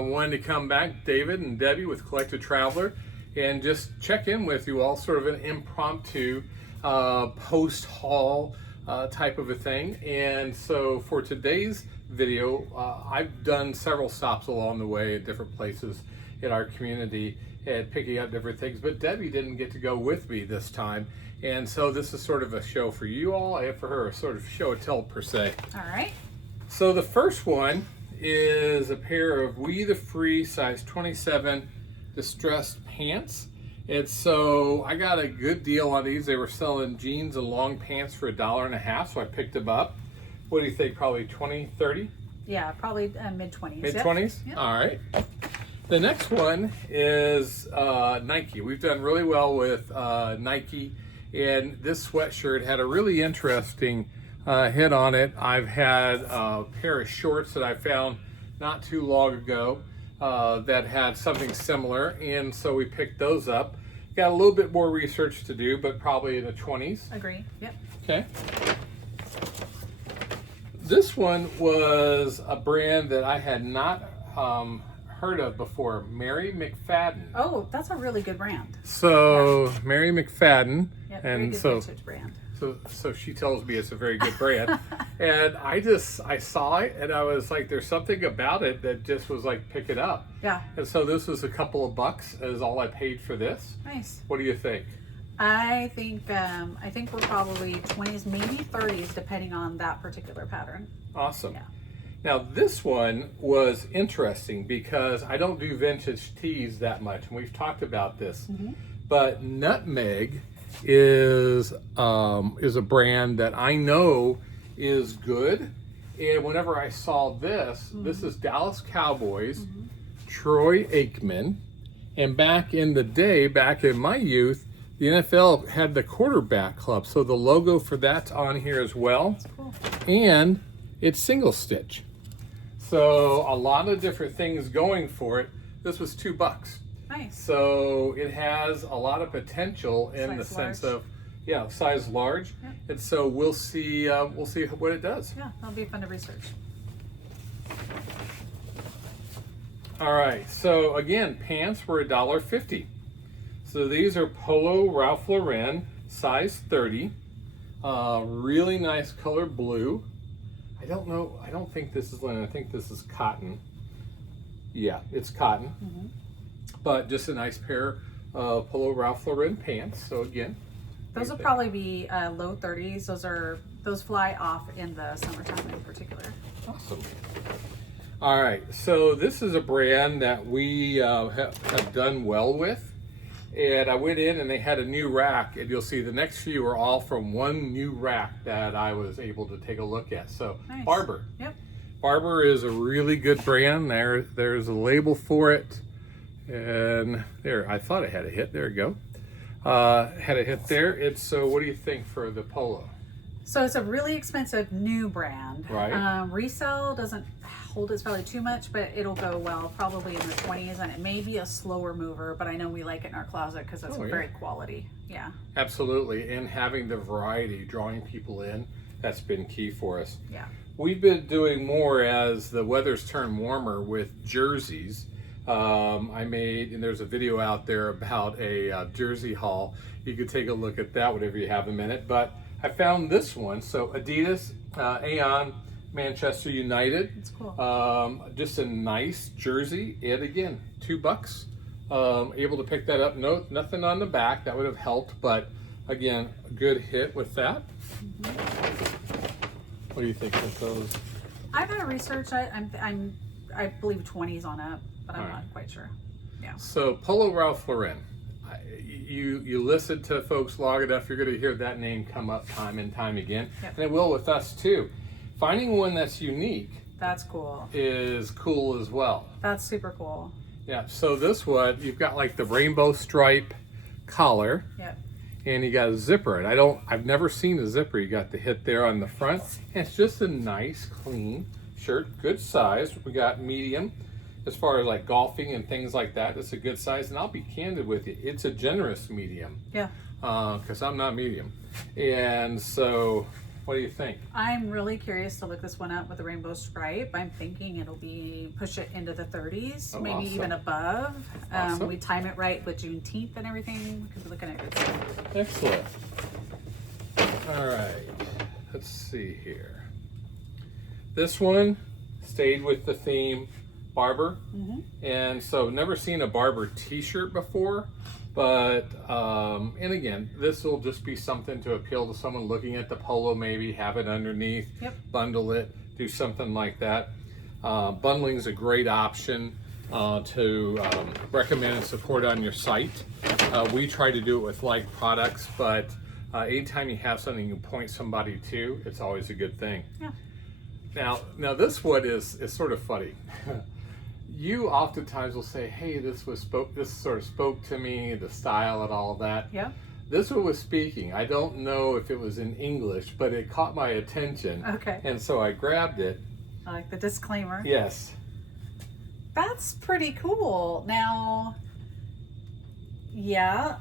I wanted to come back, David and Debbie with Collected Traveler, and just check in with you all, sort of an impromptu post-haul type of a thing. And so for today's video, I've done several stops along the way at different places in our community and picking up different things, but Debbie didn't get to go with me this time. And so this is sort of a show for you all and for her, a sort of show and tell per se. All right. So the first one is a pair of We the Free size 27 distressed pants. And so I got a good deal on these. They were selling jeans and long pants for $1.50, so I picked them up. What do you think, probably 20, 30? Yeah, probably mid-20s. Mid-20s? Yep. All right. The next one is Nike. We've done really well with Nike, and this sweatshirt had a really interesting hit on it. I've had a pair of shorts that I found not too long ago that had something similar, and so we picked those up. Got a little bit more research to do, but probably in the 20s. Agree. Yep. Okay. This one was a brand that I had not heard of before, Mary McFadden. Oh, that's a really good brand. So Yeah. Mary McFadden, Yep, and very good so vintage brand. So she tells me it's a very good brand. And I saw it and I was like, there's something about it that just was like, pick it up. Yeah. And so this was a couple of bucks is all I paid for this. Nice. What do you think? I think we're probably 20s, maybe 30s, depending on that particular pattern. Awesome. Yeah. Now this one was interesting because I don't do vintage tees that much, and we've talked about this. Mm-hmm. But Nutmeg is a brand that I know is good. And whenever I saw this, this is Dallas Cowboys, Troy Aikman, and back in the day, back in my youth, the NFL had the quarterback club, so the logo for that's on here as well. That's cool. And it's single stitch. So a lot of different things going for it. This was $2. Nice. So it has a lot of potential in the Size sense large. of, yeah, size large. Yep. And so we'll see what it does. Yeah, that'll be fun to research. All right, so again, pants were $1.50. So these are Polo Ralph Lauren, size 30. Really nice color blue. I don't think this is linen. I think this is cotton. Yeah, it's cotton. Mm-hmm. But just a nice pair of Polo Ralph Lauren pants. So again, Those will probably be low 30s. Those fly off in the summertime in particular. awesome. All right, so this is a brand that we have done well with. And I went in and they had a new rack, and you'll see the next few are all from one new rack that I was able to take a look at. So Nice. Barber. Yep. Barber is a really good brand. There's a label for it. And there, I thought I had a hit. There we go. Had a hit there. So what do you think for the Polo? So it's a really expensive new brand. Right. Resell doesn't hold its value too much, but it'll go well, probably in the 20s, and it may be a slower mover, but I know we like it in our closet because it's Oh, yeah. very quality. Yeah. Absolutely. And having the variety, drawing people in, that's been key for us. Yeah. We've been doing more as the weather's turned warmer with jerseys. And there's a video out there about a jersey haul. You could take a look at that whenever you have a minute. But I found this one. So Adidas, Aon, Manchester United. It's cool. Just a nice jersey. And again, $2. Able to pick that up. No, nothing on the back. That would have helped. But again, a good hit with that. What do you think of those? I've got to research. I believe 20s on up, but I'm All right. not quite sure. Yeah. So Polo Ralph Lauren, you listen to folks long enough, you're going to hear that name come up time and time again, Yep. and it will with us too. Finding one that's unique That's cool. is cool as well. That's super cool. Yeah. So this one, you've got like the rainbow stripe collar, Yep. and you got a zipper. And I've never seen a zipper. You got the hit there on the front, and it's just a nice, clean shirt, good size. We got medium. As far as like golfing and things like that, it's a good size. And I'll be candid with you, it's a generous medium. Yeah. Because I'm not medium. And so What do you think? I'm really curious to look this one up with the rainbow stripe. I'm thinking it'll be push it into the 30s, maybe awesome. even above. Awesome. We time it right with Juneteenth and everything. We could be looking at good stuff. Excellent. All right, let's see here. This one stayed with the theme barber, and so never seen a barber t-shirt before, but and again, this will just be something to appeal to someone looking at the polo, maybe have it underneath, bundle it, do something like that. Bundling is a great option to recommend and support on your site. We try to do it with like products, but anytime you have something you can point somebody to, it's always a good thing. Yeah. Now this one is sort of funny. You oftentimes will say, "Hey, this sort of spoke to me, the style and all that." Yeah. This one was speaking. I don't know if it was in English, but it caught my attention. Okay. And so I grabbed it. I like the disclaimer. Yes. That's pretty cool. Now, yeah.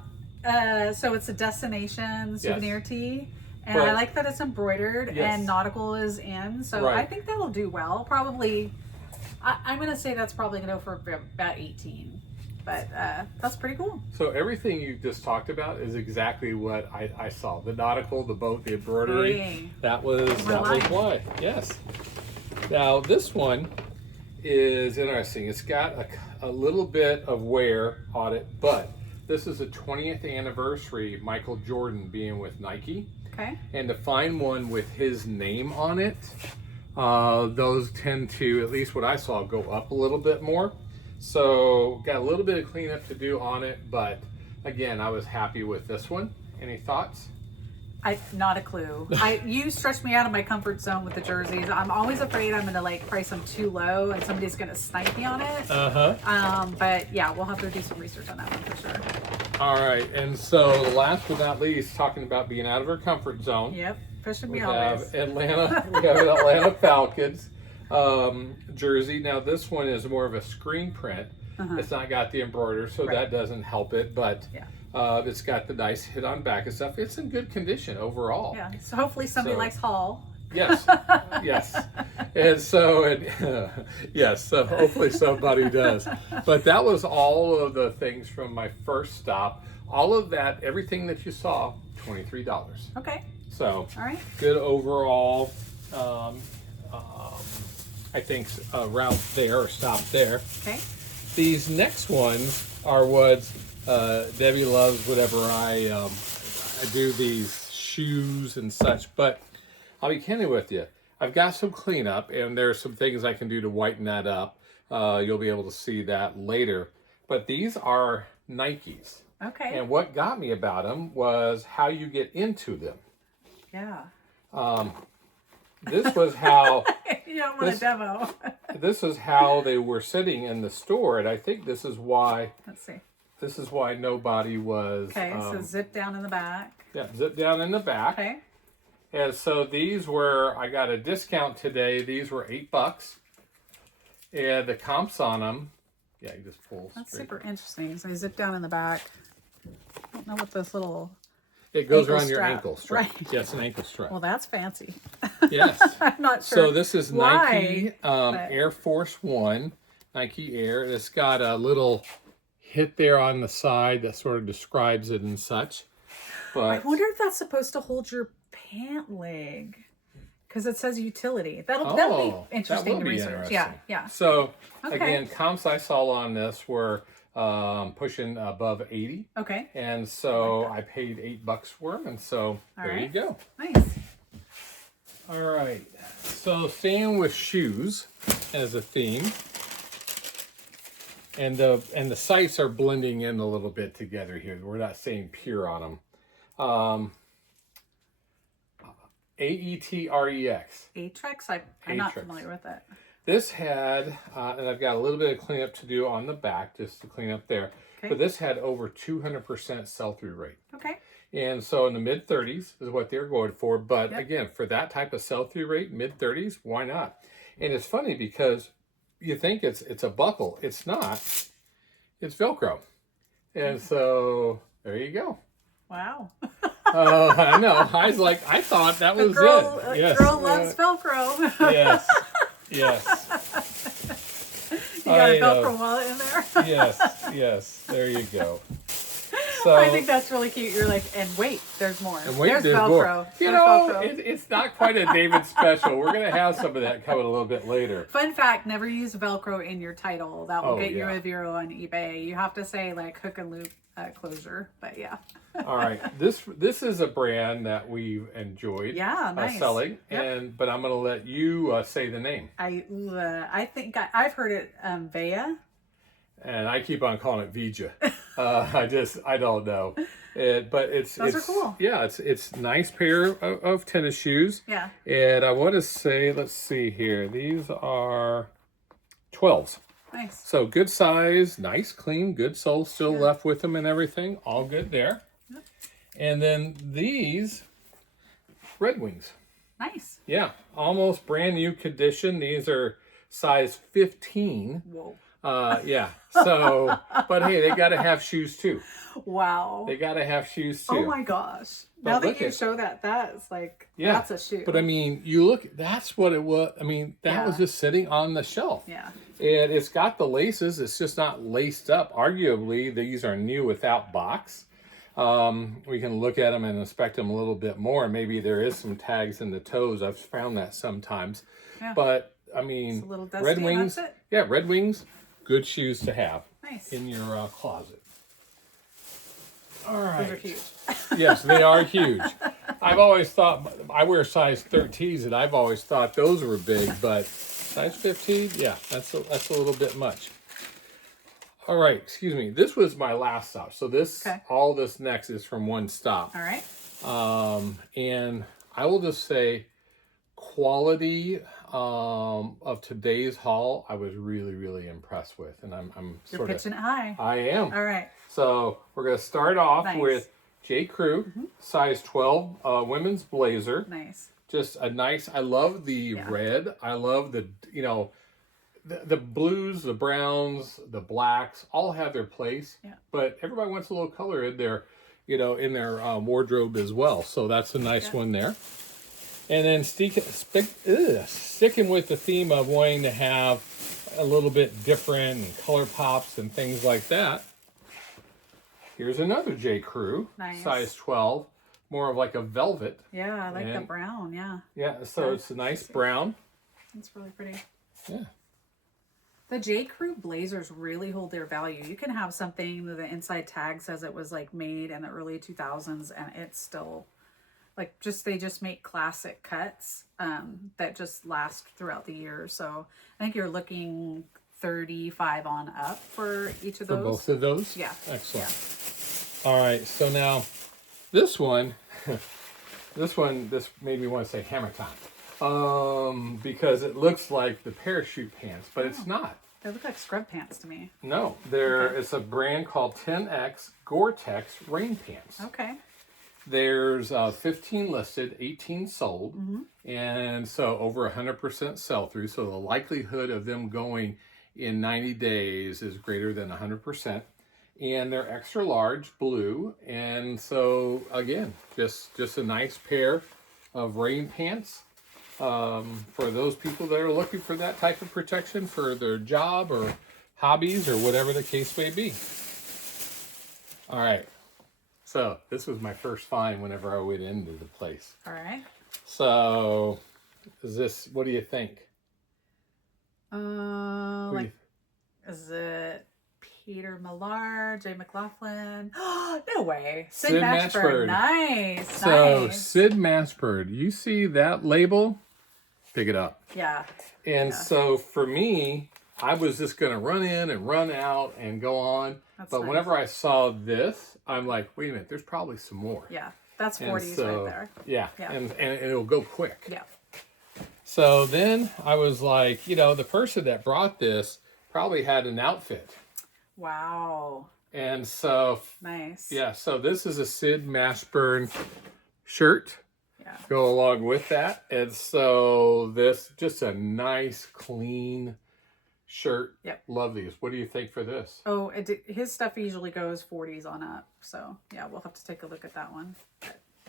So it's a destination souvenir tee. And I like that it's embroidered and nautical is in. So I think that'll do well. Probably, I'm going to say that's probably going to go for about 18. But that's pretty cool. So everything you just talked about is exactly what I saw. The nautical, the boat, the embroidery. Hey. That was why. Yes. Now this one is interesting. It's got a little bit of wear on it, but this is a 20th anniversary Michael Jordan being with Nike. Okay. And to find one with his name on it, those tend to, at least what I saw, go up a little bit more. So got a little bit of cleanup to do on it, but again, I was happy with this one. Any thoughts? Not a clue. You stretched me out of my comfort zone with the jerseys. I'm always afraid I'm gonna like price them too low and somebody's gonna snipe me on it. But yeah, we'll have to do some research on that one for sure. All right, and so last but not least, talking about being out of our comfort zone. Yep, pushing me We always. have Atlanta. We have an Atlanta Falcons jersey. Now this one is more of a screen print. It's not got the embroidery, so that doesn't help it. But it's got the nice hit on back and stuff. It's in good condition overall. Yeah. So hopefully somebody likes Hall. Yes. Yes. And so, yes. So hopefully somebody does. But that was all of the things from my first stop. All of that, everything that you saw, $23. Okay. So, all right. Good overall. I think route there or stop there. Okay. These next ones are what Debbie loves. Whatever I do these shoes and such, but I'll be candid with you. I've got some cleanup, and there's some things I can do to whiten that up. You'll be able to see that later. But these are Nikes. Okay. And what got me about them was how you get into them. Yeah. This was how you don't want a demo. this is how they were sitting in the store, and I think this is why. Let's see. This is why nobody was. Okay, so zip down in the back. Yeah, zip down in the back. Okay. And so these were, I got a discount today. These were $8, and the comps on them. Yeah, you just pull. That's straight. super interesting. So you zip down in the back. I don't know what this little. It goes ankle around your strap. ankle strap. Right. Yes, an ankle strap. Well, that's fancy. Yes. I'm not sure. So this is why, Nike Air Force One, Nike Air. It's got a little hit there on the side that sort of describes it and such. But I wonder if that's supposed to hold your pant leg, because it says utility. That'll be interesting to research. Yeah, yeah. So again, comps I saw on this were pushing above 80. Okay. And so I paid $8 for them, and so there you go. Nice. All right. So staying with shoes as a theme, and the sites are blending in a little bit together here. We're not saying pure on them. AETREX. Atrex. I'm not familiar with it. This had, and I've got a little bit of cleanup to do on the back, just to clean up there. Okay. But this had over 200% sell-through rate. Okay. And so in the mid-30s is what they're going for. But again, for that type of sell-through rate, mid-30s, why not? And it's funny because you think it's a buckle. It's not. It's Velcro. And so there you go. Wow. I know. I was like, I thought that was girl, it. Yes. Girl loves Velcro. Yes. Yes. You got a Velcro wallet in there? Yes. Yes. There you go. So I think that's really cute. You're like, and wait, there's more. And wait, there's Velcro. more. You there's know, Velcro. It's not quite a David special. We're going to have some of that coming a little bit later. Fun fact, never use Velcro in your title. That will get you yeah. a zero on eBay. You have to say like hook and loop closure, but yeah. All right. This is a brand that we've enjoyed nice. selling, Yep. but I'm going to let you say the name. I think I've heard it, Vea. And I keep on calling it Vija. I don't know. Those are cool. Yeah, it's nice pair of tennis shoes. Yeah. And I want to say, let's see here. These are 12s. Nice. So good size, nice, clean, good sole still left with them and everything. All good there. Yep. And then these Red Wings. Nice. Yeah, almost brand new condition. These are size 15. Whoa. Yeah. So, but hey, they got to have shoes too. Wow. They got to have shoes too. Oh my gosh. But now that you show that's like, that's a shoe. But I mean, you look, that's what it was. I mean, that was just sitting on the shelf. Yeah. And it's got the laces. It's just not laced up. Arguably, these are new without box. We can look at them and inspect them a little bit more. Maybe there is some tags in the toes. I've found that sometimes. Yeah. But I mean, Red Wings. Yeah, Red Wings. Good shoes to have in your closet. All right. Those are huge. Yes, they are huge. I've always thought, I wear size 13s, and I've always thought those were big, but size 15, yeah, that's a little bit much. All right, excuse me. This was my last stop. So all this next is from one stop. All right. And I will just say, quality of today's haul, I was really, really impressed with, and You're pitching it high. I am. All right. So we're gonna start off with J. Crew, size 12, women's blazer. Nice. Just a nice. I love the red. I love the the blues, the browns, the blacks, all have their place. Yeah. But everybody wants a little color in their, in their wardrobe as well. So that's a nice one there. And then sticking with the theme of wanting to have a little bit different and color pops and things like that. Here's another J. Crew, size 12, more of like a velvet. Yeah, I like the brown, yeah. Yeah, so it's a nice brown. It's really pretty. Yeah. The J. Crew blazers really hold their value. You can have something that the inside tag says it was like made in the early 2000s and it's still like they just make classic cuts that just last throughout the year. So I think you're looking 35 on up for each of those. For both of those? Yeah. Excellent. Yeah. All right, so now this one, this made me want to say hammer time. Because it looks like the parachute pants, but it's not. They look like scrub pants to me. No, it's a brand called 10X Gore-Tex rain pants. Okay. There's 15 listed, 18 sold, and so over 100% sell-through. So the likelihood of them going in 90 days is greater than 100%. And they're extra large, blue, and so again, just a nice pair of rain pants for those people that are looking for that type of protection for their job or hobbies or whatever the case may be. All right. So this was my first find whenever I went into the place. All right. So what do you think? Is it Peter Millar, Jay McLaughlin? No way. Sid Mashburn. Nice. So Sid Mashburn, you see that label? Pick it up. Yeah. And so for me, I was just going to run in and run out and go on. But whenever I saw this, I'm like, wait a minute, there's probably some more. Yeah. That's 40s right there. Yeah. And it'll go quick. Yeah. So then I was like, the person that brought this probably had an outfit. Wow. And so. Nice. Yeah. So this is a Sid Mashburn shirt. Yeah. Go along with that. And so this, just a nice, clean shirt. Yep. Love these. What do you think for this? Oh, his stuff usually goes 40s on up. So, yeah, we'll have to take a look at that one. But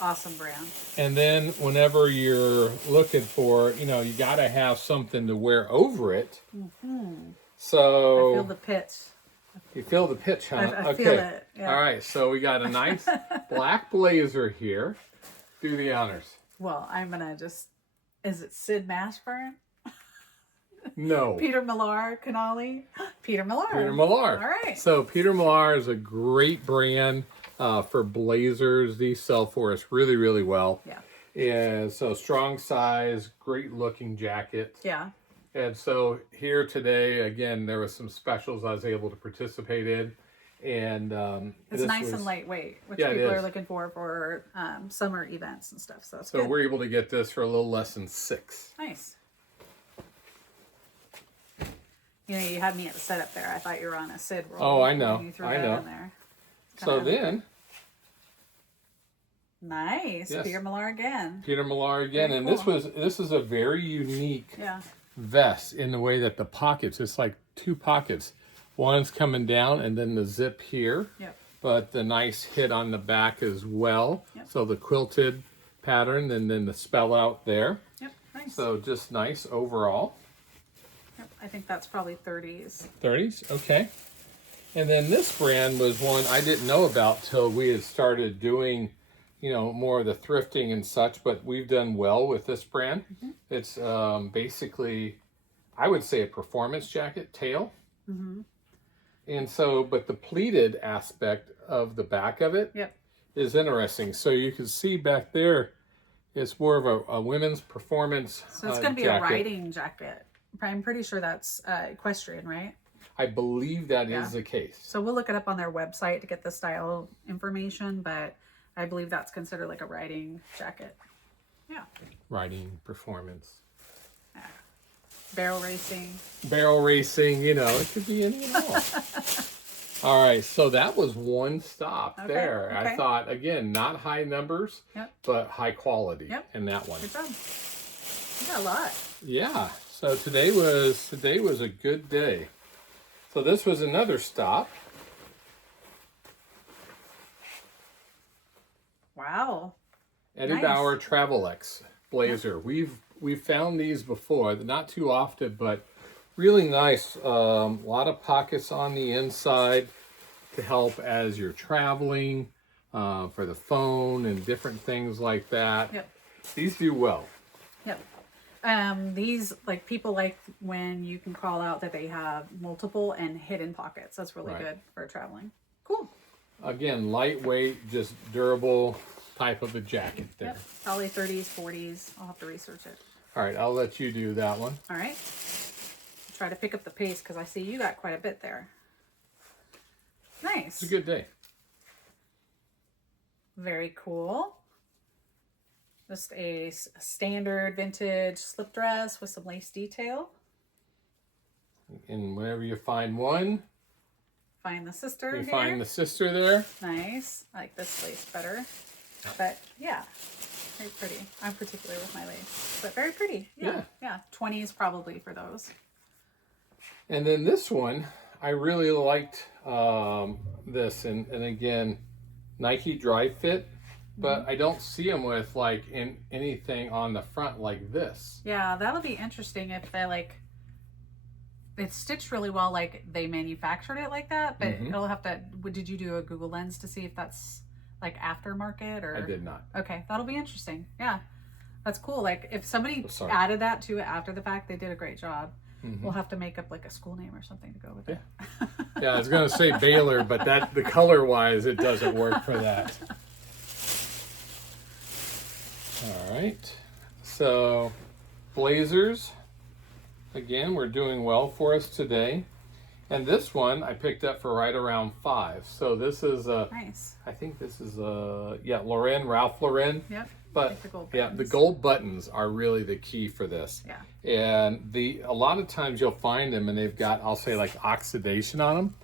Awesome brand. And then whenever you're looking for, you know, you got to have something to wear over it. So I feel the pitch. You feel the pitch, huh? I feel it. Yeah. All right. So we got a nice black blazer here. Do the honors. Well, I'm gonna just. Is it Sid Mashburn? No. Peter Millar Canali. Peter Millar. Peter Millar. All right. So Peter Millar is a great brand for blazers. These sell for us really, really well. Yeah. And so strong size, great looking jacket. Yeah. And so here today, again, there was some specials I was able to participate in. And it's nice and lightweight, which people are looking for summer events and stuff. So it's good. We're able to get this for a little less than $6. Nice. You know, you had me at the setup there. I thought you were on a Sid roll. Oh, I know. You threw that in there. So then. Nice. Yes. Peter Millar again. Peter Millar again. Very cool. And this is a very unique vest in the way that the pockets, it's like two pockets. One's coming down and then the zip here. Yep. But the nice hit on the back as well. Yep. So the quilted pattern and then the spell out there. Yep. Nice. So just nice overall. I think that's probably 30s. 30s, okay. And then this brand was one I didn't know about till we had started doing, you know, more of the thrifting and such, but we've done well with this brand. Mm-hmm. It's basically, I would say a performance jacket, tail. Mm-hmm. And so, but the pleated aspect of the back of it is interesting. So you can see back there, it's more of a women's performance So it's going to be a riding jacket. I'm pretty sure that's equestrian, right? I believe that is the case. So we'll look it up on their website to get the style information, but I believe that's considered like a riding jacket. Yeah. Riding performance. Yeah. Barrel racing. Barrel racing, you know, it could be any and all. All right, so that was one stop there. Okay. I thought, again, not high numbers, but high quality in that one. Good job. You got a lot. Yeah. So today was a good day. So this was another stop. Wow. Eddie Bauer Travel X blazer. We've found these before, not too often, but really nice. A lot of pockets on the inside to help as you're traveling, for the phone and different things like that. Yep. These do well. Yep. These, like, people like when you can call out that they have multiple and hidden pockets. That's really good for traveling. Cool. Again, lightweight, just durable type of a jacket there. Yep. Probably 30s, 40s. I'll have to research it. All right, I'll let you do that one. All right. Try to pick up the pace because I see you got quite a bit there. Nice. It's a good day. Very cool. Just a standard vintage slip dress with some lace detail. And whenever you find one, find the sister. You find the sister there. Nice. I like this lace better. But yeah, very pretty. I'm particular with my lace, but very pretty. Yeah. 20s probably for those. And then this one, I really liked this. And again, Nike Dry Fit. But I don't see them with like anything on the front like this. Yeah, that'll be interesting if they like, it's stitched really well, like they manufactured it like that. But it'll have to. Did you do a Google Lens to see if that's like aftermarket or? I did not. Okay, that'll be interesting. Yeah, that's cool. Like if somebody added that to it after the fact, they did a great job. We'll have to make up like a school name or something to go with it. Yeah, I was gonna say Baylor, but that the color wise, it doesn't work for that. All right, so blazers, again, we're doing well for us today. And this one I picked up for right around $5. So this is nice. I think this is Ralph Lauren. Yep. But the gold buttons are really the key for this. Yeah. And a lot of times you'll find them and they've got, I'll say, like oxidation on them.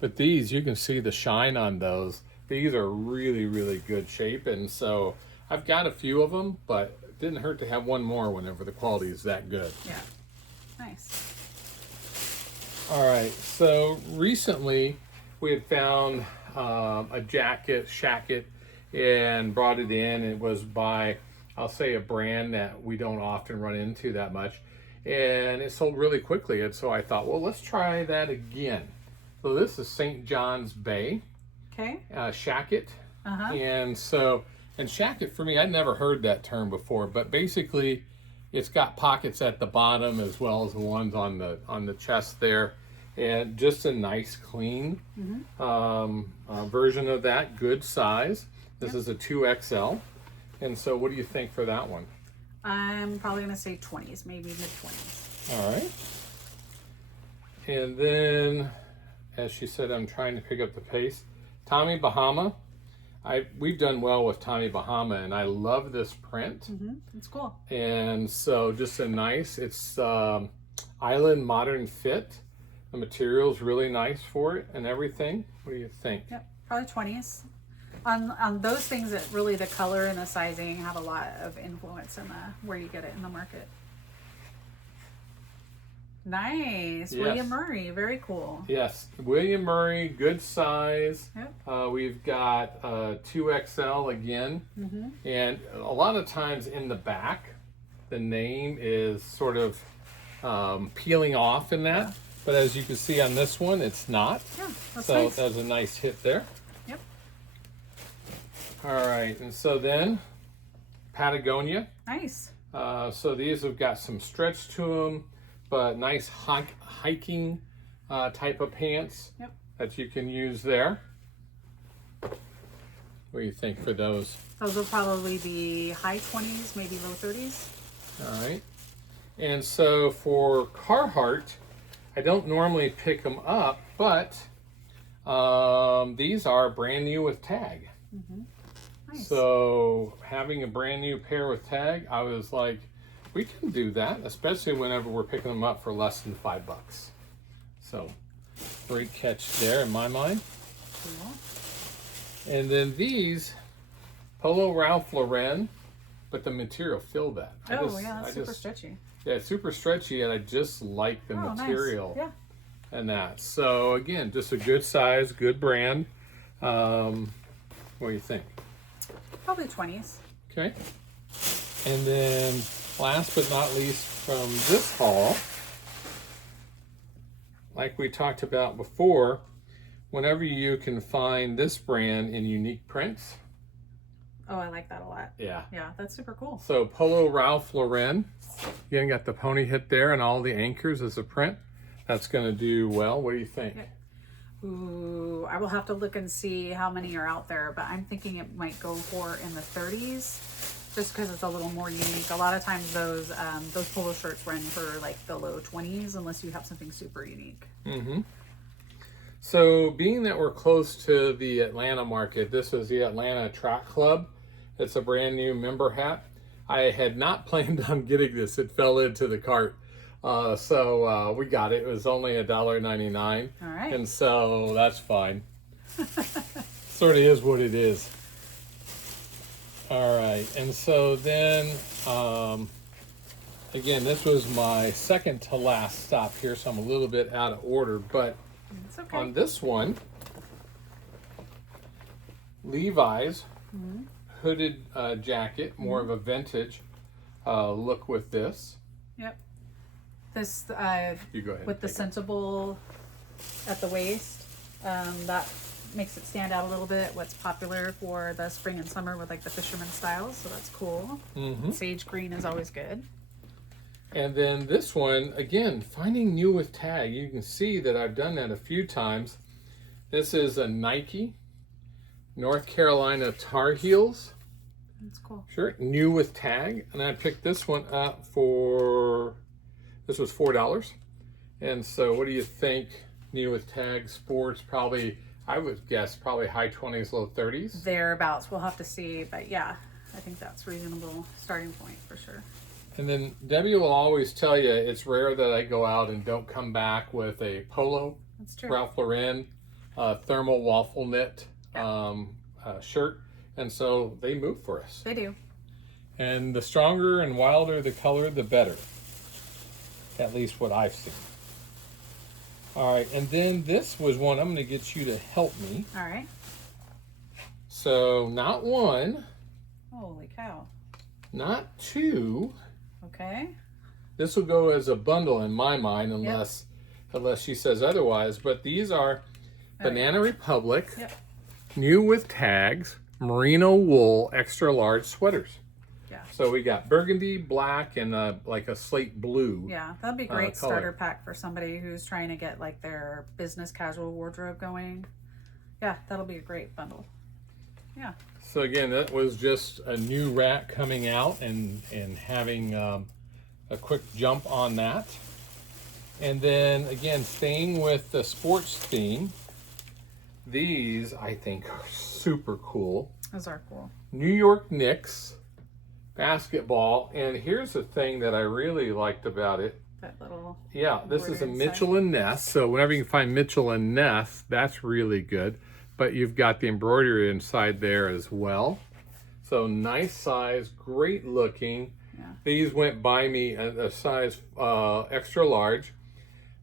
But these, you can see the shine on those. These are really, really good shape. And so I've got a few of them, but it didn't hurt to have one more whenever the quality is that good. Yeah. Nice. All right. So recently we had found a jacket, shacket, and brought it in. It was by, I'll say, a brand that we don't often run into that much. And it sold really quickly. And so I thought, well, let's try that again. So this is St. John's Bay. Okay. Shacket. And so, and shacket for me, I'd never heard that term before, but basically it's got pockets at the bottom as well as the ones on the chest there. And just a nice clean version of that, good size. This is a 2XL. And so what do you think for that one? I'm probably going to say 20s, maybe mid-20s. All right. And then, as she said, I'm trying to pick up the pace. Tommy Bahama. We've done well with Tommy Bahama, and I love this print. It's cool. And so just a nice, it's Island Modern Fit. The material's really nice for it and everything. What do you think? Yep, probably 20s. On those things, that really the color and the sizing have a lot of influence in where you get it in the market. Nice. Yes. William Murray, very cool. Yes, William Murray, good size. Yep. We've got 2XL again. And a lot of times in the back, the name is sort of peeling off in that. But as you can see on this one, it's not. Yeah, that's so nice. That was a nice hit there. Yep. All right, and so then Patagonia. Nice. So these have got some stretch to them, but nice hiking type of pants that you can use there. What do you think for those? Those will probably be high 20s, maybe low 30s. All right. And so for Carhartt, I don't normally pick them up, but these are brand new with tag. Nice. So having a brand new pair with tag, I was like, we can do that, especially whenever we're picking them up for less than $5. So great catch there in my mind. Cool. And then these, Polo Ralph Lauren, but the material filled that. That's super stretchy. Yeah, it's super stretchy, and I just like the material. Nice. Yeah. And that. So again, just a good size, good brand. What do you think? Probably 20s. Okay. And then last but not least from this haul, like we talked about before, whenever you can find this brand in unique prints. Oh, I like that a lot. Yeah. Yeah, that's super cool. So Polo Ralph Lauren, again, got the pony hit there and all the anchors as a print. That's going to do well. What do you think? Yeah. Ooh, I will have to look and see how many are out there, but I'm thinking it might go for in the 30s, just because it's a little more unique. A lot of times those polo shirts run for like the low 20s unless you have something super unique. So being that we're close to the Atlanta market, this was the Atlanta Track Club. It's a brand new member hat. I had not planned on getting this. It fell into the cart. So we got it. It was only $1.99. All right. And so that's fine. Sort of is what it is. All right. And so then, again, this was my second to last stop here, so I'm a little bit out of order. But it's okay. on this one, Mm-hmm. Levi's hooded jacket, more of a vintage look with this. Yep. This You go ahead. with the sensible at the waist, that makes it stand out a little bit. What's popular for the spring and summer with like the fisherman styles, so that's cool. Sage green is always good. And then this one, again, finding new with tag. You can see that I've done that a few times. This is a Nike North Carolina Tar Heels. That's cool. Shirt, new with tag. And I picked this one up for, this was $4. And so what do you think? New with tag, sports, probably, I would guess probably high 20s, low 30s. Thereabouts. We'll have to see. But yeah, I think that's reasonable starting point for sure. And then Debbie will always tell you it's rare that I go out and don't come back with a polo, That's true. Ralph Lauren, thermal waffle knit shirt. And so they move for us. They do. And the stronger and wilder the color, the better. At least what I've seen. All right, and then this was one I'm going to get you to help me. All right. So not one. Holy cow. Not two. Okay. This will go as a bundle in my mind, unless she says otherwise. But these are Banana Republic, new with tags, merino wool, extra large sweaters. Yeah. So we got burgundy, black, and like a slate blue. Yeah, that'd be a great starter pack for somebody who's trying to get like their business casual wardrobe going. Yeah, that'll be a great bundle. Yeah. So again, that was just a new rack coming out and having a quick jump on that. And then again, staying with the sports theme, these I think are super cool. Those are cool. New York Knicks basketball. And here's the thing that I really liked about it. That little this is a Mitchell and Ness. So whenever you can find Mitchell and Ness, that's really good. But you've got the embroidery inside there as well. So nice size, great looking. Yeah. These went by me a size extra large.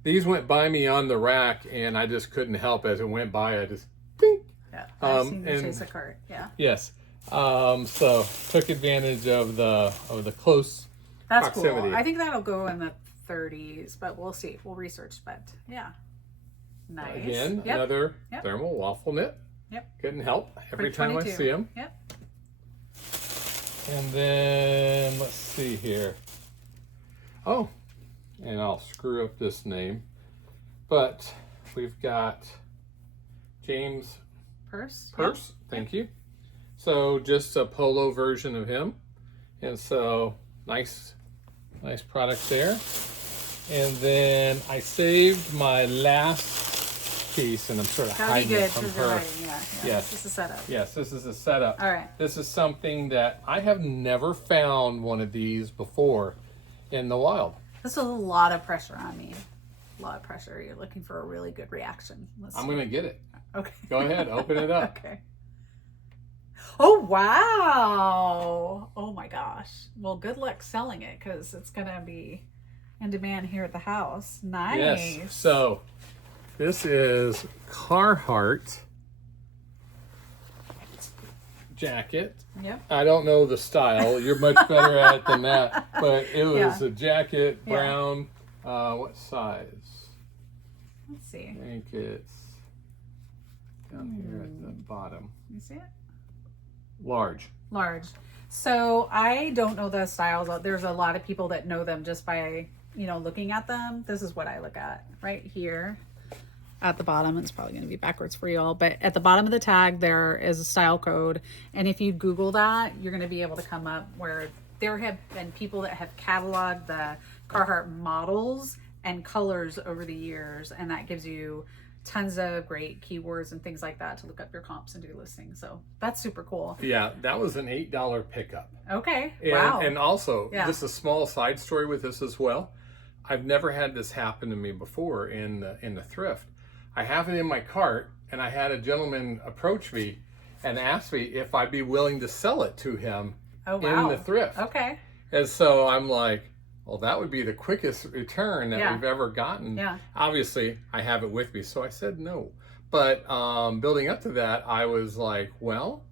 These went by me on the rack, and I just couldn't help as it went by. I just ding. Yeah, I've seen you chase a cart. Yeah. Yes. So took advantage of the close proximity. Cool. I think that'll go in the 30s, but we'll see. We'll research, but yeah. Nice. Again, another thermal waffle knit. Yep. Couldn't help every time I see them. Yep. And then let's see here. Oh, and I'll screw up this name, but we've got James Purse. Thank you. So just a polo version of him, and so nice product there. And then I saved my last piece, and I'm sort of hiding it from her. Yes, this is a setup. Yes, this is a setup. All right. This is something that I have never found one of these before in the wild. This is a lot of pressure on me. A lot of pressure. You're looking for a really good reaction. I'm going to get it. Okay. Go ahead. Open it up. Okay. Oh, wow. Oh, my gosh. Well, good luck selling it because it's going to be in demand here at the house. Nice. Yes. So this is Carhartt jacket. Yep. I don't know the style. You're much better at it than that. But it was a jacket, brown. What size? Let's see. I think it's down here at the bottom. You see it? Large. So I don't know the styles. There's a lot of people that know them just by, looking at them. This is what I look at right here. At the bottom, it's probably going to be backwards for you all, but at the bottom of the tag, there is a style code. And if you Google that, you're going to be able to come up where there have been people that have cataloged the Carhartt models and colors over the years. And that gives you tons of great keywords and things like that to look up your comps and do listings. So that's super cool. Yeah, that was an $8 pickup. Okay. Wow. And also, just a small side story with this as well. I've never had this happen to me before in the thrift. I have it in my cart, and I had a gentleman approach me and ask me if I'd be willing to sell it to him in the thrift. Okay. And so I'm like, well, that would be the quickest return that we've ever gotten. Yeah. Obviously, I have it with me, so I said no. But building up to that, I was like, well,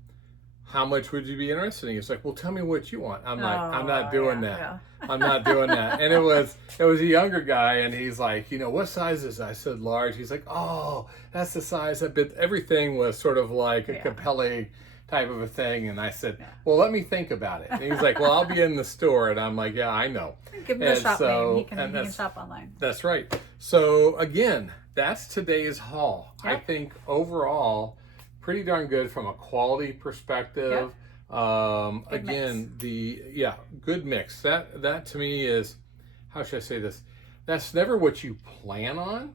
how much would you be interested in? He's like, well, tell me what you want. I'm like, I'm not doing that. Yeah. I'm not doing that. And it was a younger guy, and he's like, what size is that? I said large. He's like, oh, that's the size. Everything was sort of like a compelling type of a thing. And I said, well, let me think about it. And he's like, well, I'll be in the store. And I'm like, yeah, I know. Give him the shop name. He can shop online. That's right. So again, that's today's haul. Yep. I think overall, pretty darn good from a quality perspective. Again, mix. Good mix. That to me is, how should I say this? That's never what you plan on,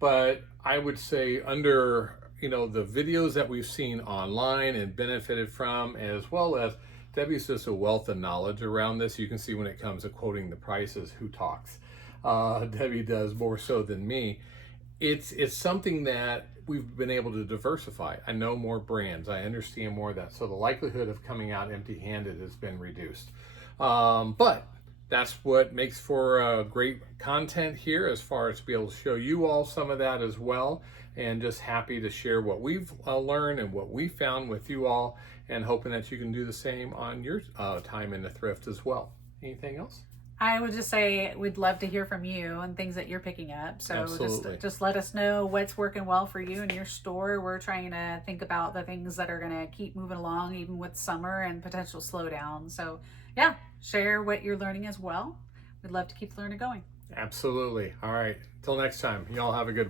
but I would say under, the videos that we've seen online and benefited from, as well as Debbie's just a wealth of knowledge around this. You can see when it comes to quoting the prices, who talks. Debbie does more so than me. It's something that we've been able to diversify. I know more brands. I understand more of that. So the likelihood of coming out empty-handed has been reduced. But that's what makes for great content here, as far as to be able to show you all some of that as well. and just happy to share what we've learned and what we found with you all, and hoping that you can do the same on your time in the thrift as well. Anything else? I would just say we'd love to hear from you and things that you're picking up. So just let us know what's working well for you in your store. We're trying to think about the things that are going to keep moving along even with summer and potential slowdown. So yeah, share what you're learning as well. We'd love to keep learning going. Absolutely. All right. Till next time. Y'all have a good one.